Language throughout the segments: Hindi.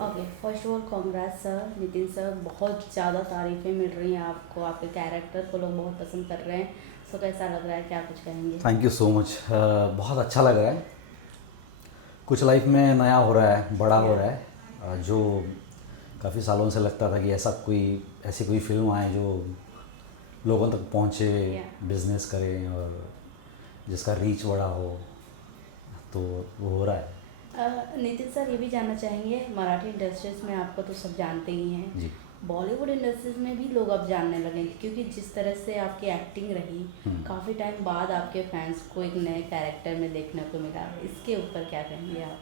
Okay, first of all Congress sir, Nitin sir, बहुत ज़्यादा तारीफ़ें मिल रही हैं आपको, आपके कैरेक्टर को लोग बहुत पसंद कर रहे हैं। सो कैसा लग रहा है, क्या कुछ कहेंगे? Thank you so much. बहुत अच्छा लग रहा है। कुछ लाइफ में नया हो रहा है, बड़ा हो या रहा है। जो काफ़ी सालों से लगता था कि ऐसी कोई फिल्म आए जो लोगों तक पहुँचे, या बिजनेस करें और जिसका रीच बड़ा हो, तो वो हो रहा है। नितिन सर, ये भी जानना चाहेंगे, मराठी इंडस्ट्रीज में आपको तो सब जानते ही हैं, जी। बॉलीवुड इंडस्ट्रीज में भी लोग अब जानने लगे हैं, क्योंकि जिस तरह से आपकी एक्टिंग रही, काफ़ी टाइम बाद आपके फैंस को एक नए कैरेक्टर में देखने को मिला। इसके ऊपर क्या कहेंगे आप?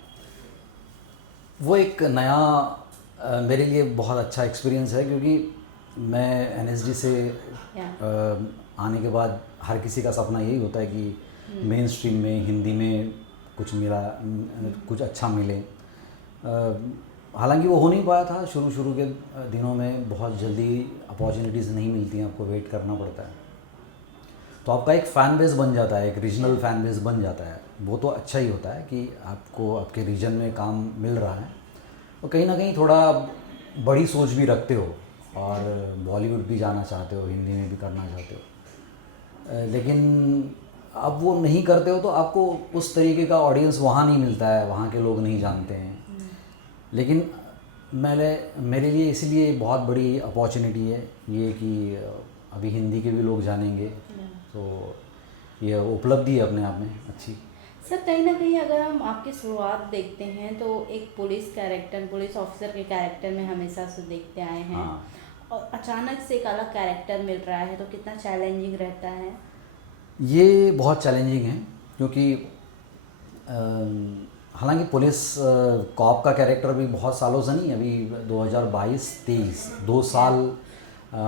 वो एक नया मेरे लिए बहुत अच्छा एक्सपीरियंस है, क्योंकि मैं एनएसडी से या आने के बाद हर किसी का सपना यही होता है कि मेन स्ट्रीम में हिंदी में कुछ अच्छा मिले। हालांकि वो हो नहीं पाया था शुरू शुरू के दिनों में। बहुत जल्दी अपॉर्चुनिटीज़ नहीं मिलती हैं, आपको वेट करना पड़ता है। तो आपका एक फ़ैन बेस बन जाता है, एक या रीजनल फ़ैन बेस बन जाता है। वो तो अच्छा ही होता है कि आपको आपके रीजन में काम मिल रहा है, और कहीं ना कहीं थोड़ा बड़ी सोच भी रखते हो और बॉलीवुड भी जाना चाहते हो, हिंदी में भी करना चाहते हो। लेकिन अब वो नहीं करते हो तो आपको उस तरीके का ऑडियंस वहाँ नहीं मिलता है, वहाँ के लोग नहीं जानते हैं। लेकिन मेरे लिए इसीलिए बहुत बड़ी अपॉर्चुनिटी है ये कि अभी हिंदी के भी लोग जानेंगे, या तो ये उपलब्धि है अपने आप में अच्छी। सर, कहीं न कहीं अगर हम आपकी शुरुआत देखते हैं तो एक पुलिस ऑफ़िसर के कैरेक्टर में हमेशा से देखते आए हैं, हाँ, और अचानक से एक अलग कैरेक्टर मिल रहा है, तो कितना चैलेंजिंग रहता है? ये बहुत चैलेंजिंग है, क्योंकि हालांकि पुलिस कॉप का कैरेक्टर भी बहुत सालों से नहीं, अभी 2022-23 2 साल। अ,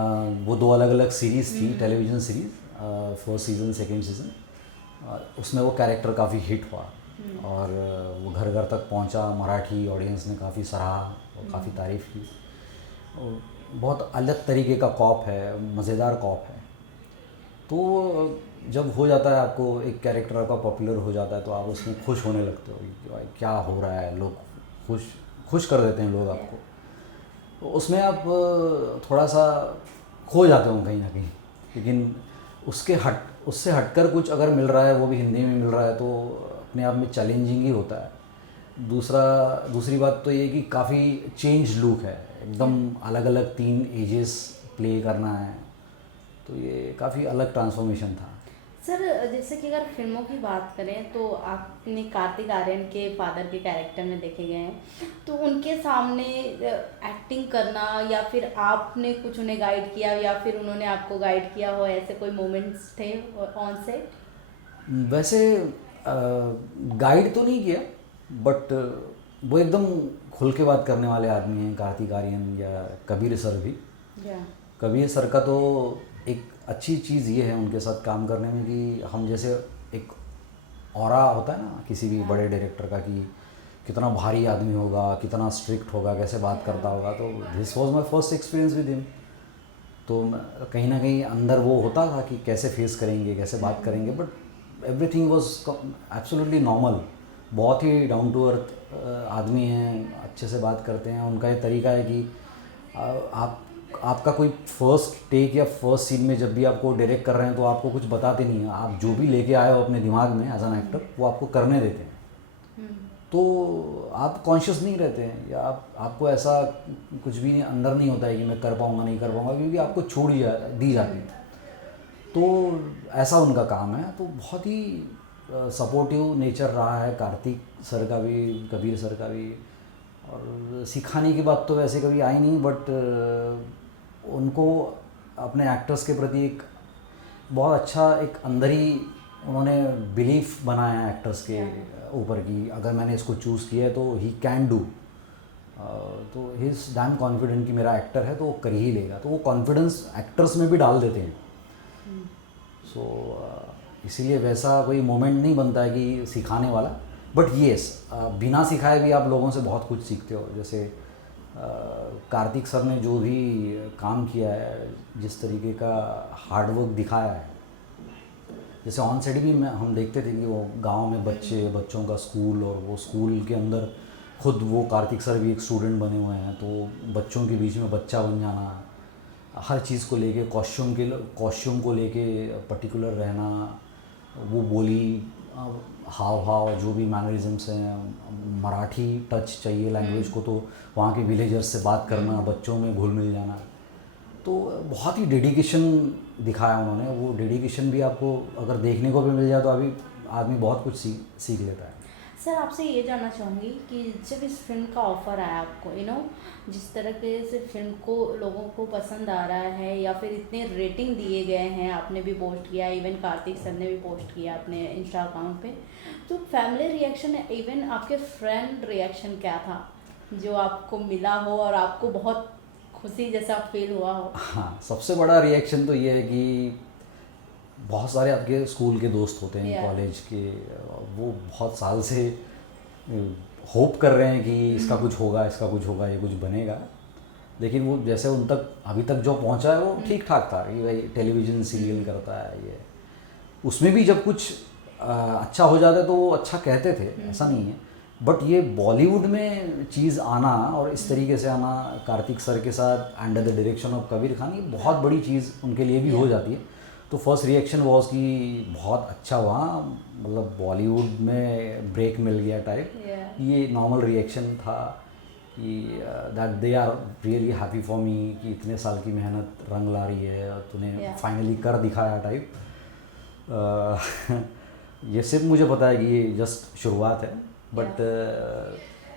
वो दो अलग अलग सीरीज़ थी, television series, first season, second season. उसमें वो कैरेक्टर काफ़ी हिट हुआ और वो घर घर तक पहुंचा। मराठी ऑडियंस ने काफ़ी सराहा और काफ़ी तारीफ़ की। और बहुत अलग तरीके का कॉप है, मज़ेदार कॉप है। तो जब हो जाता है, आपको एक कैरेक्टर आपका पॉपुलर हो जाता है, तो आप उसमें खुश होने लगते हो कि भाई क्या हो रहा है। लोग खुश खुश कर देते हैं लोग आपको। तो उसमें आप थोड़ा सा खो जाते हो कहीं ना कहीं। लेकिन उससे हटकर कुछ अगर मिल रहा है, वो भी हिंदी में मिल रहा है, तो अपने आप में चैलेंजिंग ही होता है। दूसरी बात तो ये कि काफ़ी चेंज लुक है, एकदम अलग अलग 3 एजेस प्ले करना है। तो ये काफ़ी अलग ट्रांसफॉर्मेशन था। सर, जैसे कि अगर फ़िल्मों की बात करें तो आपने कार्तिक आर्यन के फ़ादर के कैरेक्टर में देखे गए हैं, तो उनके सामने एक्टिंग करना, या फिर आपने कुछ उन्हें गाइड किया या फिर उन्होंने आपको गाइड किया हो, ऐसे कोई मोमेंट्स थे ऑन सेट? वैसे गाइड तो नहीं किया, बट वो एकदम खुल के बात करने वाले आदमी हैं, कार्तिक आर्यन या कबीर सर भी। या कबीर सर का तो एक अच्छी चीज़ ये है उनके साथ काम करने में कि हम जैसे एक ऑरा होता है ना किसी भी हाँ बड़े डायरेक्टर का, कि कितना भारी आदमी होगा, कितना स्ट्रिक्ट होगा, कैसे बात करता हाँ होगा। तो this was my first experience with him. तो कहीं ना कहीं अंदर वो होता था कि कैसे फेस करेंगे, कैसे बात करेंगे, but everything was absolutely normal. बहुत ही डाउन टू अर्थ आदमी हैं, अच्छे से बात करते हैं। उनका ये तरीका है कि आप आपका कोई फर्स्ट टेक या फर्स्ट सीन में जब भी आपको डायरेक्ट कर रहे हैं, तो आपको कुछ बताते नहीं हैं। आप जो भी लेके आए हो अपने दिमाग में एज एन एक्टर, वो आपको करने देते हैं। तो आप कॉन्शियस नहीं रहते हैं, या आपको ऐसा कुछ भी नहीं, अंदर नहीं होता है कि मैं कर पाऊँगा नहीं कर पाऊँगा, क्योंकि आपको दी जाती है। तो ऐसा उनका काम है। तो बहुत ही सपोर्टिव नेचर रहा है कार्तिक सर का भी, कबीर सर का भी। और सिखाने की बात तो वैसे कभी आई नहीं, बट उनको अपने एक्टर्स के प्रति एक बहुत अच्छा एक अंदर ही उन्होंने बिलीफ बनाया है एक्टर्स के या ऊपर, कि अगर मैंने इसको चूज़ किया है तो ही कैन डू। तो ही इज़ डैम कॉन्फिडेंट कि मेरा एक्टर है तो वो कर ही लेगा। तो वो कॉन्फिडेंस एक्टर्स में भी डाल देते हैं। सो इसीलिए वैसा कोई मोमेंट नहीं बनता है कि सिखाने वाला। बट येस, बिना सिखाए भी आप लोगों से बहुत कुछ सीखते हो। जैसे कार्तिक सर ने जो भी काम किया है, जिस तरीके का हार्डवर्क दिखाया है, जैसे ऑन सेट भी हम देखते थे कि वो गांव में बच्चों का स्कूल, और वो स्कूल के अंदर खुद वो कार्तिक सर भी एक स्टूडेंट बने हुए हैं, तो बच्चों के बीच में बच्चा बन जाना, हर चीज़ को लेके कॉस्ट्यूम को लेके पर्टिकुलर रहना, वो बोली, हाव भाव, जो भी मैनरिज्म्स हैं, मराठी टच चाहिए लैंग्वेज को, तो वहाँ के विलेजर्स से बात करना, बच्चों में घुल मिल जाना, तो बहुत ही डेडिकेशन दिखाया उन्होंने। वो डेडिकेशन भी आपको अगर देखने को भी मिल जाए तो अभी आदमी बहुत कुछ सीख लेता है। सर आपसे ये जानना चाहूँगी कि जब इस फिल्म का ऑफ़र आया आपको, जिस तरह से फिल्म को लोगों को पसंद आ रहा है या फिर इतने रेटिंग दिए गए हैं, आपने भी पोस्ट किया, इवन कार्तिक सर ने भी पोस्ट किया अपने इंस्टा अकाउंट पे, तो फैमिली रिएक्शन, इवन आपके फ्रेंड रिएक्शन क्या था जो आपको मिला हो और आपको बहुत खुशी जैसा फील हुआ हो? हाँ, सबसे बड़ा रिएक्शन तो ये है कि बहुत सारे आपके स्कूल के दोस्त होते हैं, कॉलेज के, वो बहुत साल से होप कर रहे हैं कि इसका कुछ होगा, ये कुछ बनेगा, लेकिन वो जैसे उन तक अभी तक जो पहुंचा है वो ठीक ठाक था कि भाई टेलीविज़न सीरियल करता है ये, उसमें भी जब कुछ अच्छा हो जाता है तो वो अच्छा कहते थे, ऐसा नहीं है, बट ये बॉलीवुड में चीज़ आना और इस तरीके से आना कार्तिक सर के साथ under the direction of Kabir Khan, ये बहुत बड़ी चीज़ उनके लिए भी हो जाती है। तो फर्स्ट रिएक्शन वॉज कि बहुत अच्छा हुआ, मतलब बॉलीवुड में ब्रेक मिल गया टाइप। ये नॉर्मल रिएक्शन था कि that they are really happy for me कि इतने साल की मेहनत रंग ला रही है और तूने फाइनली कर दिखाया टाइप। ये सिर्फ मुझे पता है कि ये जस्ट शुरुआत है, but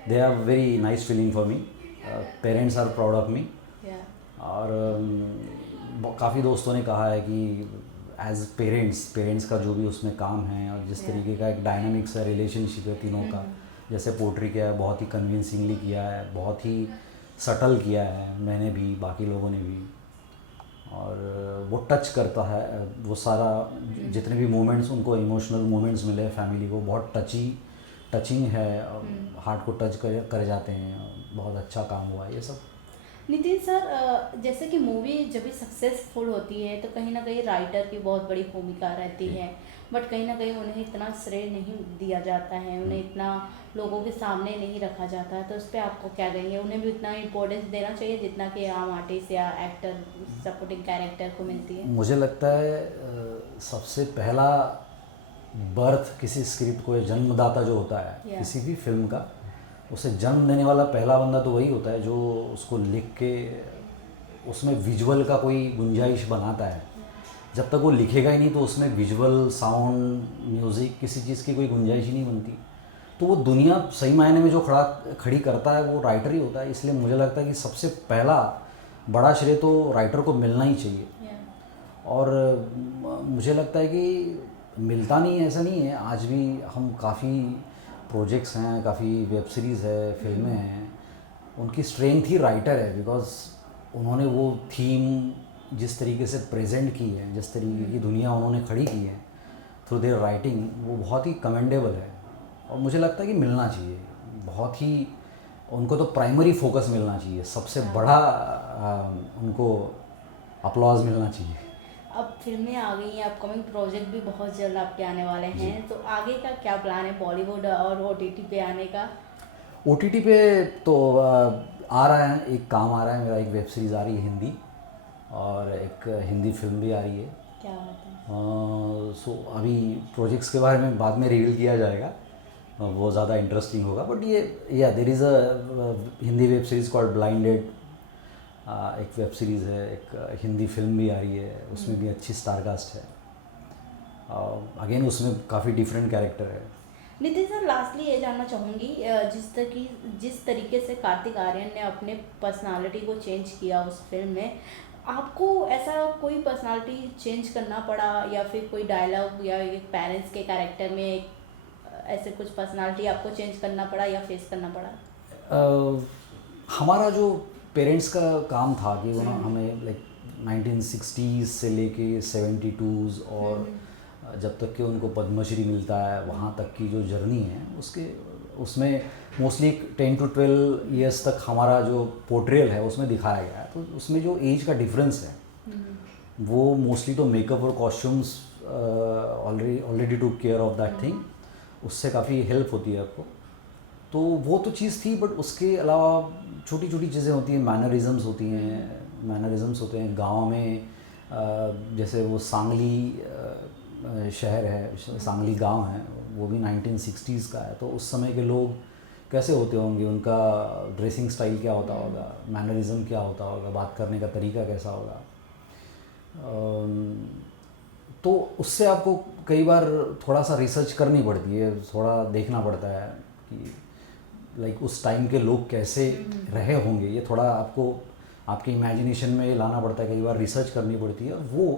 they are very nice feeling for me, parents are proud of me, और काफ़ी दोस्तों ने कहा है कि एज पेरेंट्स का जो भी उसमें काम है और जिस तरीके का एक डायनामिक्स है, रिलेशनशिप है तीनों का, जैसे पोर्ट्री किया है, बहुत ही कन्विंसिंगली किया है, बहुत ही सटल किया है, मैंने भी, बाकी लोगों ने भी, और वो टच करता है वो सारा, जितने भी मोमेंट्स उनको इमोशनल मोमेंट्स मिले फैमिली को, बहुत टचिंग है, हार्ट को टच कर जाते हैं, बहुत अच्छा काम हुआ ये सब। नितिन सर, जैसे कि मूवी जब भी सक्सेसफुल होती है तो कहीं ना कहीं राइटर की बहुत बड़ी भूमिका रहती है, बट कहीं ना कहीं उन्हें इतना श्रेय नहीं दिया जाता है, उन्हें इतना लोगों के सामने नहीं रखा जाता है, तो उस पर आपको क्या कहेंगे? उन्हें भी उतना इम्पोर्टेंस देना चाहिए जितना कि आम आर्टिस्ट या एक्टर, सपोर्टिंग कैरेक्टर को मिलती है? मुझे लगता है सबसे पहला बर्थ किसी स्क्रिप्ट को, जन्मदाता जो होता है किसी भी फिल्म का, उसे जन्म देने वाला पहला बंदा तो वही होता है जो उसको लिख के उसमें विजुअल का कोई गुंजाइश बनाता है। जब तक वो लिखेगा ही नहीं तो उसमें विजुअल, साउंड, म्यूज़िक, किसी चीज़ की कोई गुंजाइश ही नहीं बनती। तो वो दुनिया सही मायने में जो खड़ी करता है वो राइटर ही होता है। इसलिए मुझे लगता है कि सबसे पहला बड़ा श्रेय तो राइटर को मिलना ही चाहिए। और मुझे लगता है कि मिलता नहीं है, ऐसा नहीं है। आज भी हम काफ़ी प्रोजेक्ट्स हैं, काफ़ी वेब सीरीज़ है, फिल्में हैं, उनकी स्ट्रेंथ ही राइटर है, बिकॉज उन्होंने वो थीम जिस तरीके से प्रेजेंट की है, जिस तरीके की दुनिया उन्होंने खड़ी की है थ्रू देयर राइटिंग, वो बहुत ही कमेंडेबल है। और मुझे लगता है कि मिलना चाहिए, बहुत ही उनको तो प्राइमरी फोकस मिलना चाहिए, सबसे बड़ा उनको अपलॉज मिलना चाहिए। अब फिल्में आ गई हैं, अपकमिंग प्रोजेक्ट भी बहुत जल्द आपके आने वाले हैं, तो आगे का क्या प्लान है बॉलीवुड और ओटीटी पे आने का? ओटीटी पे तो आ रहा है, एक काम आ रहा है मेरा, एक वेब सीरीज़ आ रही है हिंदी, और एक हिंदी फिल्म भी आ रही है। क्या बात है। सो अभी प्रोजेक्ट्स के बारे में बाद में रिवील किया जाएगा, वो ज़्यादा इंटरेस्टिंग होगा। बट ये there is a Hindi web series called Blinded, एक वेब सीरीज़ है, एक हिंदी फिल्म भी आ रही है, उसमें भी अच्छी स्टारकास्ट है। अगेन उसमें काफ़ी डिफरेंट कैरेक्टर है। नितिन सर, लास्टली ये जानना चाहूँगी, जिस तरीके से कार्तिक आर्यन ने अपने पर्सनालिटी को चेंज किया उस फिल्म में, आपको ऐसा कोई पर्सनालिटी चेंज करना पड़ा या फिर कोई डायलॉग या एक पेरेंट्स के कैरेक्टर में ऐसे कुछ पर्सनालिटी आपको चेंज करना पड़ा या फेस करना पड़ा? हमारा जो पेरेंट्स का काम था कि वो ना हमें लाइक 1960s से लेके 72s और जब तक कि उनको पद्मश्री मिलता है वहाँ तक की जो जर्नी है उसमें मोस्टली 10 to 12 ईयर्स तक हमारा जो पोर्ट्रेयल है उसमें दिखाया गया है। तो उसमें जो एज का डिफरेंस है वो मोस्टली तो मेकअप और costumes already took care of that thing, उससे काफ़ी हेल्प होती है आपको। तो वो तो चीज़ थी, बट उसके अलावा छोटी छोटी चीज़ें होती हैं, मैनरिज़म्स होती हैं, मैनरिज़म्स होते हैं गांव में। जैसे वो सांगली शहर है, सांगली गांव है, वो भी 1960s का है, तो उस समय के लोग कैसे होते होंगे, उनका ड्रेसिंग स्टाइल क्या होता होगा, मैनरिज़म क्या होता होगा, बात करने का तरीका कैसा होगा। तो उससे आपको कई बार थोड़ा सा रिसर्च करनी पड़ती है, थोड़ा देखना पड़ता है कि लाइक उस टाइम के लोग कैसे रहे होंगे, ये थोड़ा आपको आपके इमेजिनेशन में लाना पड़ता है, कई बार रिसर्च करनी पड़ती है, और वो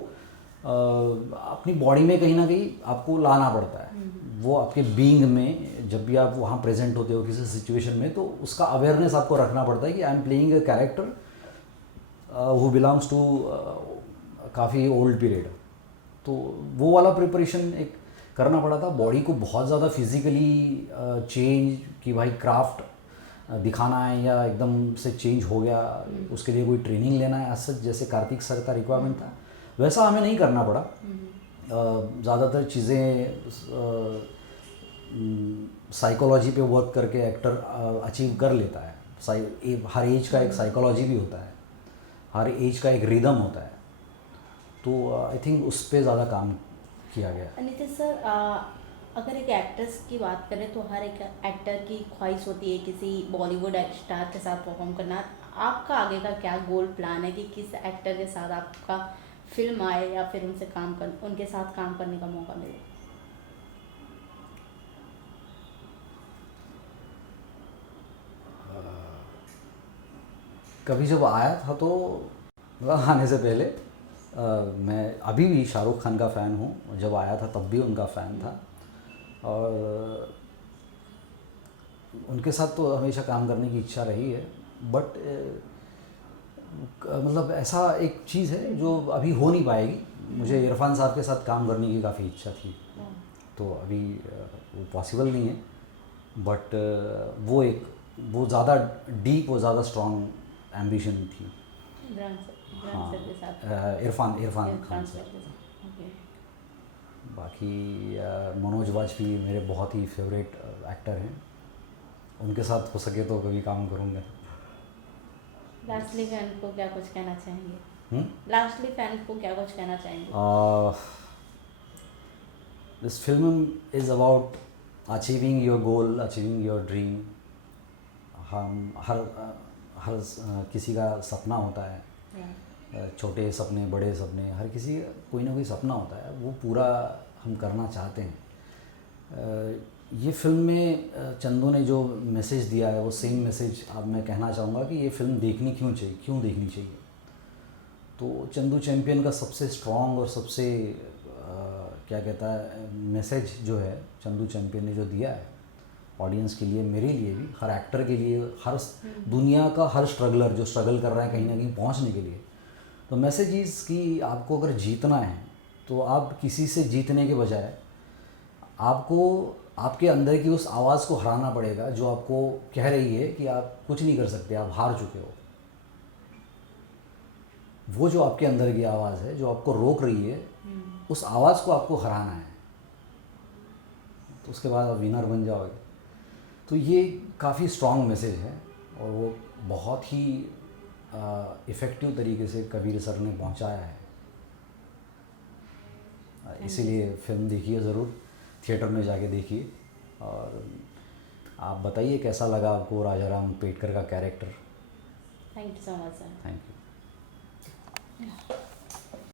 अपनी बॉडी में कहीं ना कहीं आपको लाना पड़ता है। वो आपके बीइंग में जब भी आप वहाँ प्रेजेंट होते हो किसी सिचुएशन में, तो उसका अवेयरनेस आपको रखना पड़ता है कि I am playing a character who belongs to काफ़ी ओल्ड पीरियड। तो वो वाला प्रिपरेशन एक करना पड़ा था। बॉडी को बहुत ज़्यादा फिजिकली चेंज कि भाई क्राफ्ट दिखाना है या एकदम से चेंज हो गया, उसके लिए कोई ट्रेनिंग लेना है ऐसा जैसे कार्तिक सर का रिक्वायरमेंट था, वैसा हमें नहीं करना पड़ा। ज़्यादातर चीज़ें साइकोलॉजी पे वर्क करके एक्टर अचीव कर लेता है। हर एज का एक साइकोलॉजी भी होता है, हर एज का एक रिदम होता है, तो आई थिंक उस पर ज़्यादा काम किया गया। नितिन सर, अगर एक एक्ट्रेस की बात करें तो हर एक एक्टर की ख्वाहिश होती है किसी बॉलीवुड स्टार के साथ परफॉर्म करना। आपका आगे का क्या गोल प्लान है कि किस एक्टर के साथ आपका फिल्म आए या फिर उनके साथ काम करने का मौका मिले? कभी जब आया था तो मतलब आने से पहले मैं अभी भी शाहरुख खान का फ़ैन हूँ, जब आया था तब भी उनका फ़ैन था, और उनके साथ तो हमेशा काम करने की इच्छा रही है। बट मतलब ऐसा एक चीज़ है जो अभी हो नहीं पाएगी। मुझे इरफान साहब के साथ काम करने की काफ़ी इच्छा थी, तो अभी वो पॉसिबल नहीं है। बट वो ज़्यादा डीप, वो ज़्यादा स्ट्रॉन्ग एम्बिशन थी। हाँ, इरफान खान सर। बाकी मनोज वाजपेयी मेरे बहुत ही फेवरेट एक्टर हैं, उनके साथ हो सके तो कभी काम करूँगा। लास्टली फैन को क्या कुछ कहना चाहेंगे? लास्टली फैन को क्या कुछ कहना चाहेंगे? This film is about achieving your goal, achieving your dream. हम हर किसी का सपना होता है, छोटे सपने, बड़े सपने, हर किसी का कोई ना कोई सपना होता है, वो पूरा हम करना चाहते हैं। ये फिल्म में चंदू ने जो मैसेज दिया है वो सेम मैसेज अब मैं कहना चाहूँगा कि ये फिल्म क्यों देखनी चाहिए। तो चंदू चैम्पियन का सबसे स्ट्रॉन्ग और सबसे क्या कहता है मैसेज जो है चंदू चैम्पियन ने जो दिया है ऑडियंस के लिए, मेरे लिए भी, हर एक्टर के लिए, हर दुनिया का हर स्ट्रगलर जो स्ट्रगल कर रहा है कहीं ना कहीं पहुंचने के लिए, तो मैसेज इज़ कि आपको अगर जीतना है तो आप किसी से जीतने के बजाय आपको आपके अंदर की उस आवाज़ को हराना पड़ेगा जो आपको कह रही है कि आप कुछ नहीं कर सकते, आप हार चुके हो। वो जो आपके अंदर की आवाज़ है जो आपको रोक रही है, उस आवाज़ को आपको हराना है, तो उसके बाद आप विनर बन जाओगे। तो ये काफ़ी स्ट्रॉन्ग मैसेज है और वो बहुत ही इफ़ेक्टिव तरीके से कबीर सर ने पहुंचाया है। इसीलिए फिल्म देखिए ज़रूर, थिएटर में जाके देखिए, और आप बताइए कैसा लगा आपको राजा राम पेटकर का character. Thank you so much sir. Thank you.